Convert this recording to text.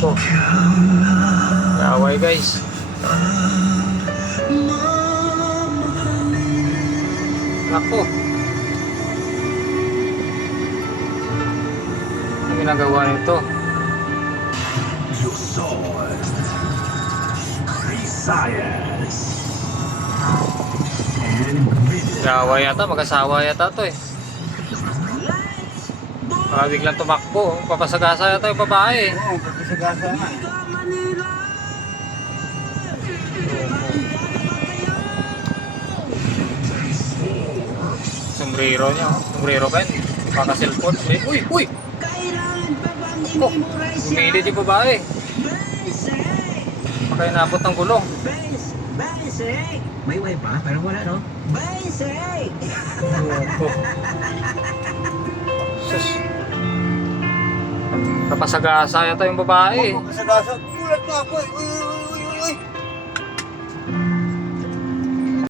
Oh. Away guys. Ako. Ang ginagawa nito. Away yata, mag-asawa yata to eh. Biglang tumakbo, papasagasa yata yung babae. Oo, papasagasa nga. Sombrero niya, sombrero ba yun? Paka-cellphone. Uy, uy! Oh, humilid yung babae. Baka inabot ng gulong. Basic! May way pa, pero wala no? Basic! Oh. Sus. Papasagasa yata yung babae. Papasagasa, gulat na ako eh. Uy, uy, uy, uy, uy.